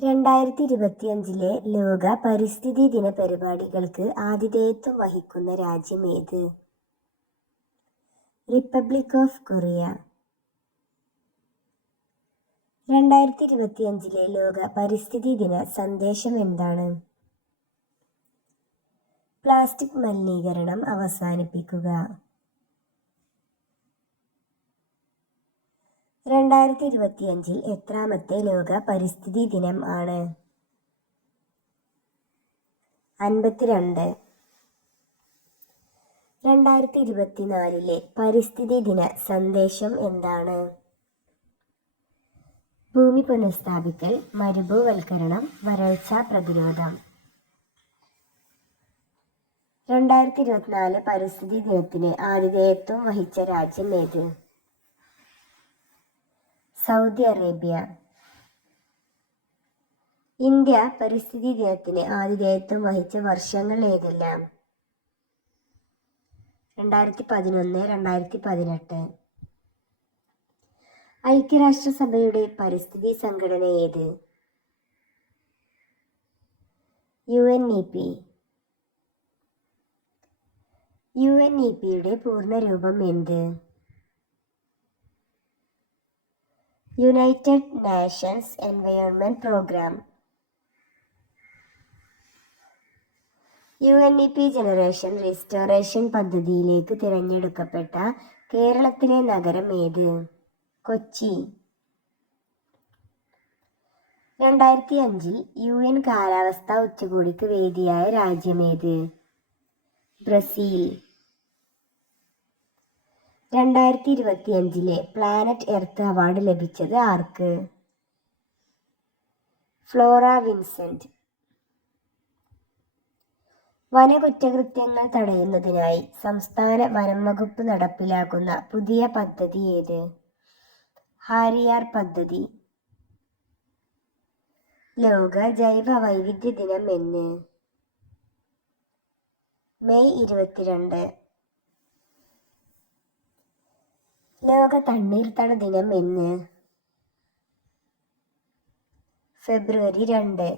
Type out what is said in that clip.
2025 ലോക പരിസ്ഥിതി ദിന പരിപാടികൾക്ക് ആതിഥേയത്വം വഹിക്കുന്ന രാജ്യം ഏത്? Republic of Korea. 2025 ലോക പരിസ്ഥിതി ദിന സന്ദേശം എന്താണ്? പ്ലാസ്റ്റിക് മലിനീകരണം അവസാനിപ്പിക്കുക. 2025 എത്രാമത്തെ ലോക പരിസ്ഥിതി ദിനം ആണ്? 52. 2024 പരിസ്ഥിതി ദിന സന്ദേശം എന്താണ്? ഭൂമി പുനഃസ്ഥാപിക്കൽ, മരുഭൂവൽക്കരണം, വരൾച്ച പ്രതിരോധം. 2024 പരിസ്ഥിതി ദിനത്തിന് ആതിഥേയത്വം വഹിച്ച രാജ്യം ഏത്? Saudi Arabia. ഇന്ത്യ പരിസ്ഥിതി ദിനത്തിന് ആതിഥേയത്വം വഹിച്ച വർഷങ്ങൾ ഏതെല്ലാം? 2011, 2018. ഐക്യരാഷ്ട്രസഭയുടെ പരിസ്ഥിതി സംഘടന ഏത്? UNEP. UNEPയുടെ പൂർണ്ണരൂപം എന്ത്? United Nations Environment Programme. UNEP generation restoration പദ്ധതിയിലേക്ക് തിരഞ്ഞെടുക്കപ്പെട്ട കേരളത്തിലെ നഗരം ഏത്? കൊച്ചി. 2005 UN കാലാവസ്ഥാ ഉച്ചകോടിക്ക് വേദിയായ രാജ്യമേത്? ബ്രസീൽ. 2025 പ്ലാനറ്റ് എർത്ത് അവാർഡ് ലഭിച്ചത് ആർക്ക്? Flora Vincent. വനകുറ്റകൃത്യങ്ങൾ തടയുന്നതിനായി സംസ്ഥാന വനം വകുപ്പ് നടപ്പിലാക്കുന്ന പുതിയ പദ്ധതി ഏത്? ഹാരിയാർ പദ്ധതി. ലോക ജൈവ വൈവിധ്യ ദിനം എന്ന്? മെയ് 22. ലോക തണ്ണീർത്തട ദിനം എന്ന്? ഫെബ്രുവരി 2.